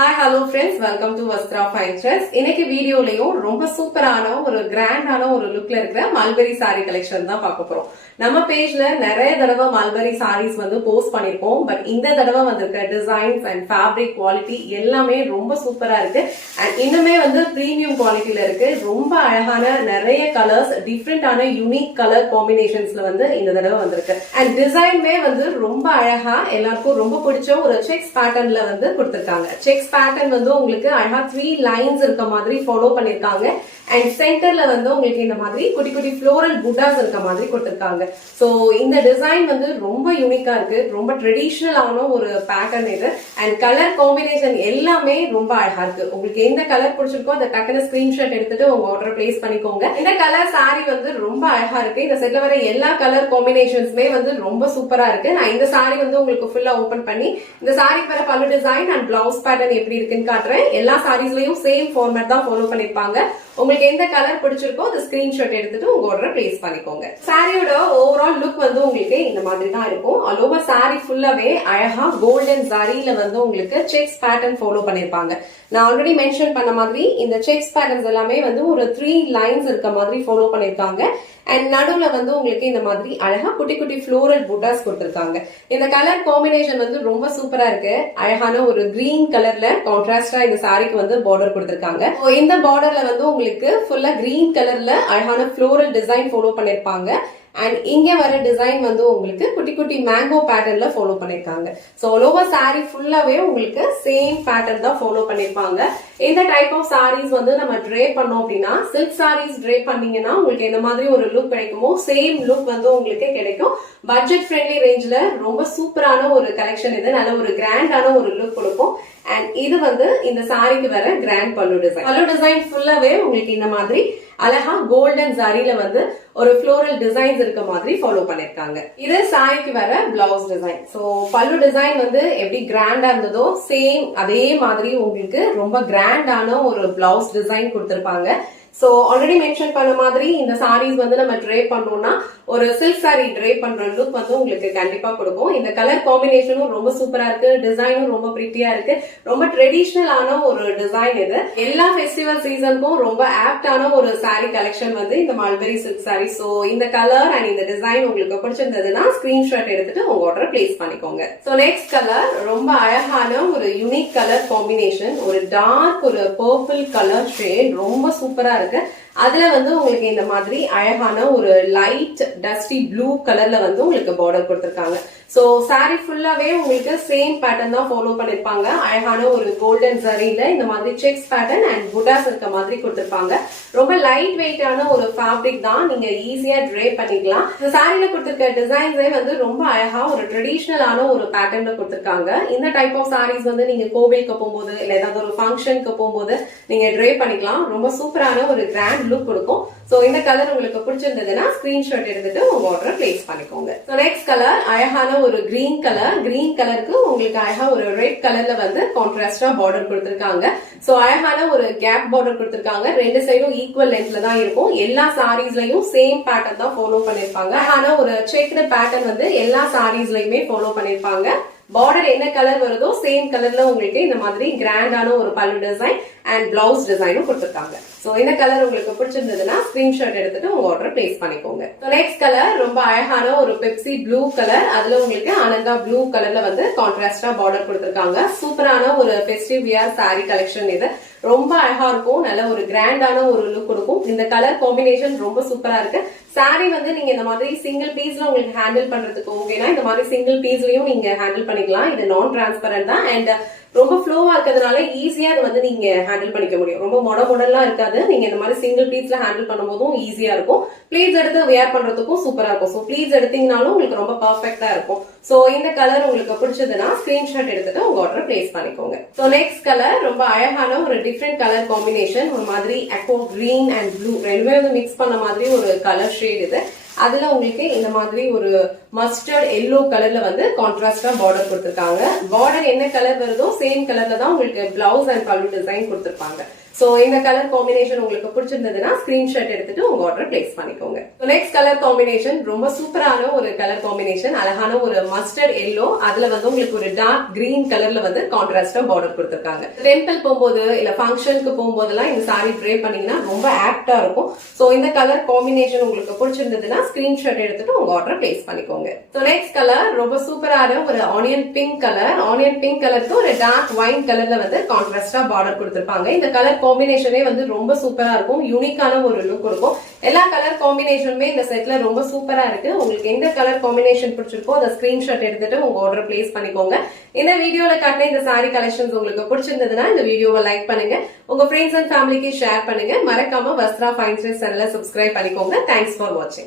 Hi, hello friends. Welcome to Vastra Fine Dress. இன்னைக்கு வீடியோலயும் ரொம்ப சூப்பரான ஒரு கிராண்டான ஒரு லுக்ல இருக்கிற மல்பரி சாரி கலெக்ஷன் தான் பார்க்க போறோம். நம்ம பேஜ்ல நிறைய தடவை மல்பரி சாரீஸ் போஸ்ட் பண்ணிருக்கோம். பட் இந்த தடவை வந்திருக்க டிசைன்ஸ் அண்ட் ஃபேப்ரிக் குவாலிட்டி எல்லாமே ரொம்ப சூப்பரா இருக்கு. அண்ட் இன்னுமே பிரீமியம் குவாலிட்டியில இருக்கு. ரொம்ப அழகான நிறைய கலர்ஸ், டிஃப்ரெண்டான யூனிக் கலர் காம்பினேஷன்ஸ்ல இந்த தடவை வந்திருக்கு. அண்ட் டிசைன்மே ரொம்ப அழகா எல்லாருக்கும் ரொம்ப பிடிச்ச ஒரு செக்ஸ் பேட்டர்ன்ல கொடுத்திருக்காங்க. செக்ஸ் பேட்டர்ன் உங்களுக்கு அழகா 3 லைன்ஸ் இருக்க மாதிரி ஃபாலோ பண்ணிருக்காங்க. அண்ட் சென்டர்ல உங்களுக்கு இந்த மாதிரி குட்டி குட்டி ஃப்ளோரல் புட்டாஸ் இருக்க மாதிரி கொடுத்திருக்காங்க. சோ இந்த டிசைன் ரொம்ப யூனிக்கா இருக்கு. ரொம்ப ட்ரெடிஷனலான ஒரு பேட்டர்ன் இது. அண்ட் கலர் காம்பினேஷன் எல்லாமே ரொம்ப அழகா இருக்கு. உங்களுக்கு எந்த கலர் பிடிச்சிருக்கோ அதை டக்குனு ஸ்கிரீன்ஷாட் எடுத்துட்டு உங்க ஆர்டர் பிளேஸ் பண்ணிக்கோங்க. இந்த கலர் சாரி ரொம்ப அழகா இருக்கு. இந்த செட்ல வர எல்லா கலர் காம்பினேஷன்ஸ்மே ரொம்ப சூப்பரா இருக்கு. நான் இந்த சாரி உங்களுக்கு ஃபுல்லா ஓபன் பண்ணி இந்த சாரிக்கு வர பல்லு டிசைன் அண்ட் பிளவுஸ் பேட்டர்ன் எப்படி இருக்குன்னு காட்டுறேன். எல்லா சாரீஸ்லயும் சேம் ஃபார்மேட் தான் ஃபாலோ பண்ணிருப்பாங்க. உங்களுக்கு எந்த கலர் பிடிச்சிருக்கோ அந்த ஸ்கிரீன்ஷாட் எடுத்துட்டு உங்க ஆர்டர் பிளேஸ் பண்ணிக்கோங்க. சாரியோட ஓவரால் லுக் உங்களுக்கு இந்த மாதிரி தான் இருக்கும். ஆல் ஓவர் சாரி ஃபுல்லாவே அழகா கோல்டன் ஜரியில உங்களுக்கு செக்ஸ் பேட்டர்ன் ஃபாலோ பண்ணிருப்பாங்க. நான் ஆல்ரெடி மென்ஷன் பண்ண மாதிரி இந்த செக்ஸ் பேட்டர்ன்ஸ் எல்லாமே ஒரு 3 லைன்ஸ் இருக்க மாதிரி ஃபாலோ பண்ணிருக்காங்க. அண்ட் நடுவுல உங்களுக்கு இந்த மாதிரி அழகா குட்டி குட்டி ஃப்ளோரல் புட்டாஸ் கொடுத்திருக்காங்க. இந்த கலர் காம்பினேஷன் ரொம்ப சூப்பரா இருக்கு. அழகான ஒரு கிரீன் கலர்ல கான்ட்ராஸ்டா இந்த சாரிக்கு பார்டர் கொடுத்திருக்காங்க. இந்த பார்டர்ல உங்களுக்கு ஃபுல்லா கிரீன் கலர்ல அழகான ஃப்ளோரல் டிசைன் ஃபாலோ பண்ணிருப்பாங்க. அண்ட் இங்க வர டிசைன் உங்களுக்கு குட்டி குட்டி மேங்கோ பேட்டர்ன்ல ஃபாலோ பண்ணிருக்காங்க. சோ ஆல் ஓவர் சாரி ஃபுல்லாவே உங்களுக்கு சேம் பேட்டர்ன் தான் ஃபாலோ பண்ணிருப்பாங்க. இந்த டைப் ஆஃப் சாரீஸ் நம்ம ட்ரே பண்ணோம் அப்படின்னா, சில்க் சாரீஸ் ட்ரே பண்ணீங்கன்னா உங்களுக்கு இந்த மாதிரி ஒரு லுக் கிடைக்குமோ சேம் லுக் உங்களுக்கு கிடைக்கும். பட்ஜெட் ஃப்ரெண்ட்லி ரேஞ்ச்ல ரொம்ப சூப்பரான ஒரு கலெக்ஷன் இது. நல்ல ஒரு கிராண்டான ஒரு லுக் கொடுக்கும். அண்ட் இது இந்த சாரிக்கு வர கிராண்ட் பல்லு டிசைன். பல்லு டிசைன் ஃபுல்லாவே உங்களுக்கு இந்த மாதிரி அழகா கோல்டன் ஜரியில ஒரு ஃப்ளோரல் டிசைன்ஸ் இருக்க மாதிரி ஃபாலோ பண்ணிருக்காங்க. இது சாரிக்கு வர பிளவுஸ் டிசைன். சோ பல்லு டிசைன் எப்படி கிராண்டா இருந்ததோ சேம் அதே மாதிரி உங்களுக்கு ரொம்ப கிராண்டான ஒரு பிளவுஸ் டிசைன் கொடுத்திருப்பாங்க. சோ ஆல்ரெடி மென்ஷன் பண்ண மாதிரி இந்த சாரீஸ் நம்ம ட்ரே பண்ணோம்னா ஒரு சில்க் சாரி ட்ரே பண்ற லுக் உங்களுக்கு கண்டிப்பா கொடுக்கும். இந்த கலர் காம்பினேஷனும் ரொம்ப சூப்பரா இருக்கு. டிசைனும் ரொம்ப பிரிட்டியா இருக்கு. ரொம்ப ட்ரெடிஷனலான ஒரு டிசைன் இது. எல்லா ஃபெஸ்டிவல் சீசனுக்கும் ரொம்ப ஆப்டான ஒரு சாரி கலெக்ஷன் இந்த மல்பரி சில்க் சாரி. சோ இந்த கலர் அண்ட் இந்த டிசைன் உங்களுக்கு பிடிச்சிருந்ததுன்னா ஸ்கிரீன்ஷாட் எடுத்துட்டு உங்க ஆர்டர் பிளேஸ் பண்ணிக்கோங்க. சோ நெக்ஸ்ட் கலர் ரொம்ப அழகான ஒரு யூனிக் கலர் காம்பினேஷன். ஒரு டார்க் ஒரு பர்பிள் கலர் ஷேட் ரொம்ப சூப்பரா இருக்கு. அதுல உங்களுக்கு இந்த மாதிரி அழகான ஒரு லைட் டஸ்டி ப்ளூ கலர்ல உங்களுக்கு பார்டர் கொடுத்திருக்காங்க. சோ சாரி ஃபுல்லாவே உங்களுக்கு சேம் பேட்டர்ன் தான் ஃபாலோ பண்ணிருப்பாங்க. அழகான ஒரு கோல்டன் ஜரியில இந்த மாதிரி செக்ஸ் பேட்டர்ன் அண்ட் புட்டாஸ் இருக்க மாதிரி கொடுத்திருப்பாங்க. ரொம்ப லைட் வெயிட்டான ஒரு ஃபேப்ரிக் தான். நீங்க ஈஸியா ட்ரே பண்ணிக்கலாம். இந்த சாரியில கொடுத்திருக்க டிசைன்ஸே ரொம்ப அழகா ஒரு ட்ரெடிஷனலான ஒரு பேட்டர்ன்ல கொடுத்திருக்காங்க. இந்த டைப் ஆஃப் சாரீஸ் நீங்க கோவிலுக்கு போகும்போது இல்ல ஏதாவது ஒரு ஃபங்க்ஷனுக்கு போகும்போது நீங்க ட்ரே பண்ணிக்கலாம். ரொம்ப சூப்பரான ஒரு கிராண்ட் லுக் கொடுக்கும். சோ இந்த கலர் உங்களுக்கு பிடிச்சிருந்ததுன்னா ஸ்கிரீன்ஷாட் எடுத்துட்டு உங்க ஆர்டர் பிளேஸ் பண்ணிக்கோங்க. சோ நெக்ஸ்ட் கலர் அழகான ஒரு கிரீன் கலர். கிரீன் கலருக்கு உங்களுக்கு அழகா ஒரு ரெட் கலர்ல கான்ட்ராஸ்டா பார்டர் கொடுத்திருக்காங்க. சோ அழகான ஒரு கேப் பார்டர் கொடுத்திருக்காங்க. ரெண்டு சைடும் ஈக்குவல் லென்த்ல தான் இருக்கும். எல்லா சாரீஸ்லயும் சேம் பேட்டர்ன் தான் ஃபாலோ பண்ணிருப்பாங்க. அழகான ஒரு செக்டு பேட்டர்ன் எல்லா சாரீஸ்லயுமே ஃபாலோ பண்ணிருப்பாங்க. பார்டர் என்ன கலர் வருதோ சேம் கலர்ல உங்களுக்கு இந்த மாதிரி கிராண்டான ஒரு பல்லு டிசைன் அண்ட் பிளவுஸ் டிசைனும் கொடுத்திருக்காங்க. சோ இந்த கலர் உங்களுக்கு பிடிச்சிருந்ததுன்னா ஸ்கிரீன்ஷாட் எடுத்துட்டு உங்க ஆர்டர் பிளேஸ் பண்ணிக்கோங்க. நெக்ஸ்ட் கலர் ரொம்ப அழகான ஒரு பெப்சி ப்ளூ கலர். அதுல உங்களுக்கு ஆனந்தா ப்ளூ கலர்ல கான்ட்ராஸ்டா பார்டர் கொடுத்திருக்காங்க. சூப்பரான ஒரு ஃபெஸ்டிவ் வியர் சாரி கலெக்ஷன் இது. ரொம்ப அழகா இருக்கும். நல்ல ஒரு கிராண்டான ஒரு லுக் கொடுக்கும். இந்த கலர் காம்பினேஷன் ரொம்ப சூப்பரா இருக்கு. சாரி நீங்க இந்த மாதிரி சிங்கிள் பீஸ்ல உங்களுக்கு ஹேண்டில் பண்றதுக்கு ஓகேனா இந்த மாதிரி சிங்கிள் பீஸ்லயும் நீங்க ஹேண்டில் பண்ணிக்கலாம். இது நான் டிரான்ஸ்பரண்ட் தான். அண்ட் ரொம்ப ஃப்ளோவா இருக்கிறதுனால ஈஸியா அது நீங்க ஹேண்டில் பண்ணிக்க முடியும். ரொம்ப மொடலாம் இருக்காது. நீங்க இந்த மாதிரி சிங்கிள் பீஸ்ல ஹேண்டில் பண்ணும்போதும் ஈஸியா இருக்கும். பிளீட்ஸ் எடுத்து வேர் பண்றதுக்கும் சூப்பரா இருக்கும். சோ பிளீட்ஸ் எடுத்தீங்கனாலும் உங்களுக்கு ரொம்ப பர்ஃபெக்டா இருக்கும். சோ இந்த கலர் உங்களுக்கு பிடிச்சதுன்னா ஸ்கிரீன்ஷாட் எடுத்துட்டு உங்க ஆர்டர் பிளேஸ் பண்ணிக்கோங்க. சோ நெக்ஸ்ட் கலர் ரொம்ப அழகான ஒரு டிஃப்ரெண்ட் கலர் காம்பினேஷன். ஒரு மாதிரி அக்வா கிரீன் அண்ட் ப்ளூ ரெண்டுமே மிக்ஸ் பண்ண மாதிரி ஒரு கலர் ஷேட் இது. அதுல உங்களுக்கு இந்த மாதிரி ஒரு மஸ்டர்ட் எல்லோ கலர்ல கான்ட்ராஸ்டா பார்டர் கொடுத்திருக்காங்க. பார்டர் என்ன கலர் வருதோ சேம் கலர்ல தான் உங்களுக்கு பிளவுஸ் அண்ட் பல்லு டிசைன் கொடுத்திருப்பாங்க. சோ இந்த கலர் காம்பினேஷன் உங்களுக்கு பிடிச்சிருந்ததுன்னா ஸ்கிரீன்ஷாட் எடுத்துட்டு உங்க ஆர்டர் பிளேஸ் பண்ணிக்கோங்க. நெக்ஸ்ட் கலர் காம்பினேஷன் ரொம்ப சூப்பரான ஒரு கலர் காம்பினேஷன், அழகான ஒரு மஸ்டர்ட் எல்லோ, அதுல வந்து உங்களுக்கு ஒரு டார்க் கிரீன் கலர்ல வந்து கான்ட்ராஸ்டா பார்டர் கொடுத்திருக்காங்க. டெம்பிள் போகும்போது இல்ல ஃபங்க்ஷனுக்கு போகும்போதெல்லாம் இந்த சாரி ட்ரே பண்ணீங்கன்னா ரொம்ப ஆப்டா இருக்கும். சோ இந்த கலர் காம்பினேஷன் உங்களுக்கு பிடிச்சிருந்ததுன்னா ஸ்கிரீன்ஷாட் எடுத்துட்டு உங்க ஆர்டர் பிளேஸ் பண்ணிக்கோங்க. சோ நெக்ஸ்ட் கலர் ரொம்ப சூப்பரான ஒரு onion pink colour. Onion pink கலருக்கு ஒரு டார்க் ஒயின் கலர்ல வந்து கான்ட்ராஸ்டா பார்டர் கொடுத்திருப்பாங்க. இந்த கலர் காம்பினேஷனே வந்து ரொம்ப சூப்பரா இருக்கும், யூனிக்கான ஒரு லுக் இருக்கும். எல்லா கலர் காம்பினேஷனுமே இந்த செட்ல ரொம்ப சூப்பரா இருக்கு. உங்களுக்கு எந்த கலர் காம்பினேஷன் பிடிச்சிருக்கோ அதை ஸ்கிரீன்ஷாட் எடுத்துட்டு உங்க ஆர்டர் பிளேஸ் பண்ணிக்கோங்க. இந்த வீடியோல காட்டின இந்த சாரி கலெக்ஷன்ஸ் உங்களுக்கு பிடிச்சிருந்ததுன்னா இந்த வீடியோவை லைக் பண்ணுங்க, உங்க ஃப்ரெண்ட்ஸ் அண்ட் ஃபேமிலிக்கு ஷேர் பண்ணுங்க. மறக்காம வஸ்த்ரா ஃபைன் ட்ரெஸ் சேனலை சப்ஸ்கிரைப் பண்ணிக்கோங்க. தேங்க்ஸ் ஃபார் வாட்சிங்.